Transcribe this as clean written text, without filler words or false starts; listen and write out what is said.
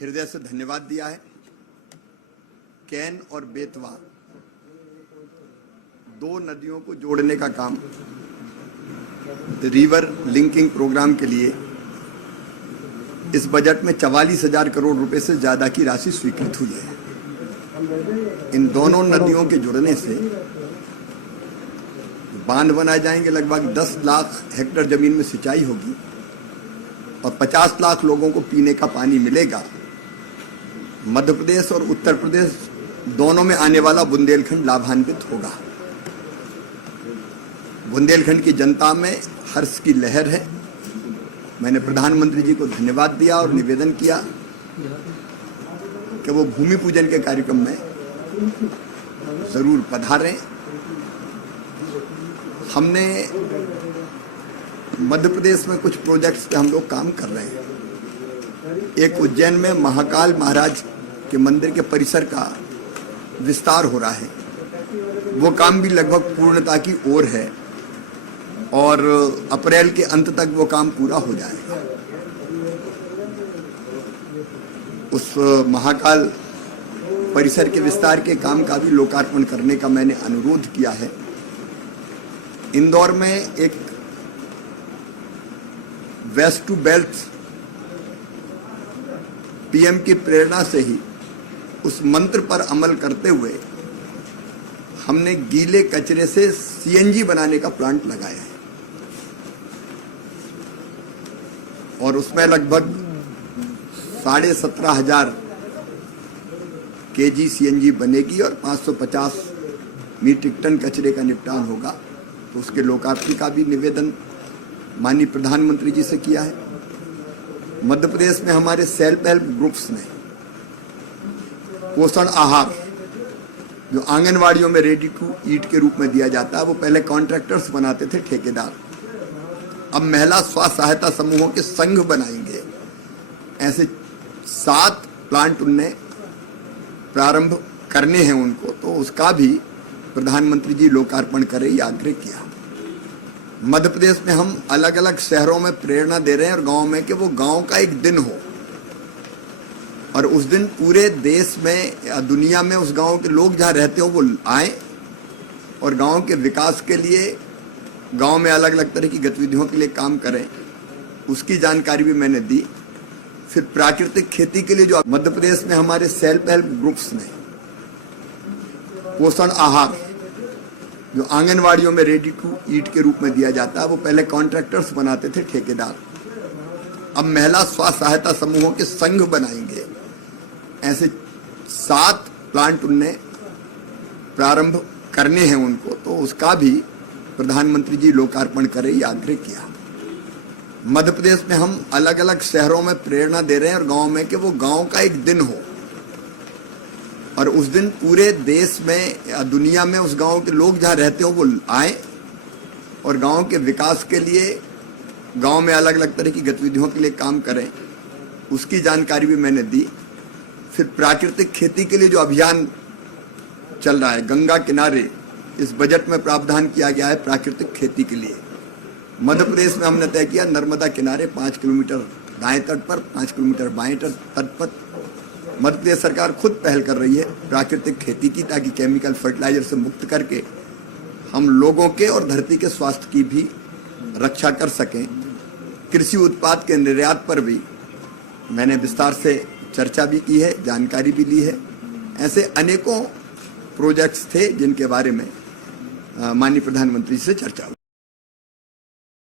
हृदय से धन्यवाद दिया है। कैन और बेतवा दो नदियों को जोड़ने का काम रिवर लिंकिंग प्रोग्राम के लिए इस बजट में 44,000 करोड़ रुपए से ज्यादा की राशि स्वीकृत हुई है। इन दोनों नदियों के जुड़ने से बांध बनाए जाएंगे, लगभग 10 लाख हेक्टेयर जमीन में सिंचाई होगी और 50 लाख लोगों को पीने का पानी मिलेगा। मध्य प्रदेश और उत्तर प्रदेश दोनों में आने वाला बुंदेलखंड लाभान्वित होगा। बुंदेलखंड की जनता में हर्ष की लहर है। मैंने प्रधानमंत्री जी को धन्यवाद दिया और निवेदन किया कि वो भूमि पूजन के कार्यक्रम में जरूर पधारें। हमने मध्य प्रदेश में कुछ प्रोजेक्ट्स पे हम लोग काम कर रहे हैं। एक उज्जैन में महाकाल महाराज के मंदिर के परिसर का विस्तार हो रहा है। वो काम भी लगभग पूर्णता की ओर है और अप्रैल के अंत तक वो काम पूरा हो जाएगा। उस महाकाल परिसर के विस्तार के काम का भी लोकार्पण करने का मैंने अनुरोध किया है। इंदौर में एक वेस्ट टू बेल्ट पीएम की प्रेरणा से ही उस मंत्र पर अमल करते हुए हमने गीले कचरे से सीएनजी बनाने का प्लांट लगाया है और उसमें लगभग 17,500 केजी सीएनजी बनेगी और 550 मीट्रिक टन कचरे का निपटान होगा। तो उसके लोकार्पण का भी निवेदन माननीय प्रधानमंत्री जी से किया है। मध्य प्रदेश में हमारे सेल्फ हेल्प ग्रुप्स ने पोषण आहार जो आंगनवाड़ियों में रेडी टू ईट के रूप में दिया जाता है, वो पहले कॉन्ट्रैक्टर्स बनाते थे, ठेकेदार। अब महिला स्वास्थ्य सहायता समूहों के संघ बनाएंगे। ऐसे 7 प्लांट उनने प्रारंभ करने हैं उनको, तो उसका भी प्रधानमंत्री जी लोकार्पण करें, ये आग्रह किया। मध्य प्रदेश में हम अलग अलग शहरों में प्रेरणा दे रहे हैं और गांव में कि वो गांव का एक दिन हो और उस दिन पूरे देश में या दुनिया में उस गांव के लोग जहां रहते हो वो आए और गांव के विकास के लिए, गांव में अलग अलग तरह की गतिविधियों के लिए काम करें। उसकी जानकारी भी मैंने दी। फिर प्राकृतिक खेती के लिए जो मध्य प्रदेश में हमारे सेल्फ हेल्प ग्रुप्स ने पोषण आहार जो आंगनवाड़ियों में रेडी टू ईट के रूप में दिया जाता है, वो पहले कॉन्ट्रैक्टर्स बनाते थे, ठेकेदार। अब महिला स्वास्थ्य सहायता समूहों के संघ बनाएंगे। ऐसे 7 प्लांट उनने प्रारंभ करने हैं उनको, तो उसका भी प्रधानमंत्री जी लोकार्पण करें, ये आग्रह किया। मध्य प्रदेश में हम अलग अलग शहरों में प्रेरणा दे रहे हैं और गांव में कि वो गांव का एक दिन हो और उस दिन पूरे देश में या दुनिया में उस गांव के लोग जहां रहते हो वो आए और गांव के विकास के लिए, गांव में अलग अलग तरह की गतिविधियों के लिए काम करें। उसकी जानकारी भी मैंने दी। फिर प्राकृतिक खेती के लिए जो अभियान चल रहा है, गंगा किनारे इस बजट में प्रावधान किया गया है प्राकृतिक खेती के लिए। मध्य प्रदेश में हमने तय किया नर्मदा किनारे 5 किलोमीटर दाएं तट पर, 5 किलोमीटर बाएं तट पर मध्य प्रदेश सरकार खुद पहल कर रही है प्राकृतिक खेती की, ताकि केमिकल फर्टिलाइजर से मुक्त करके हम लोगों के और धरती के स्वास्थ्य की भी रक्षा कर सकें। कृषि उत्पाद के निर्यात पर भी मैंने विस्तार से चर्चा भी की है, जानकारी भी ली है। ऐसे अनेकों प्रोजेक्ट्स थे जिनके बारे में माननीय प्रधानमंत्री से चर्चा हुई।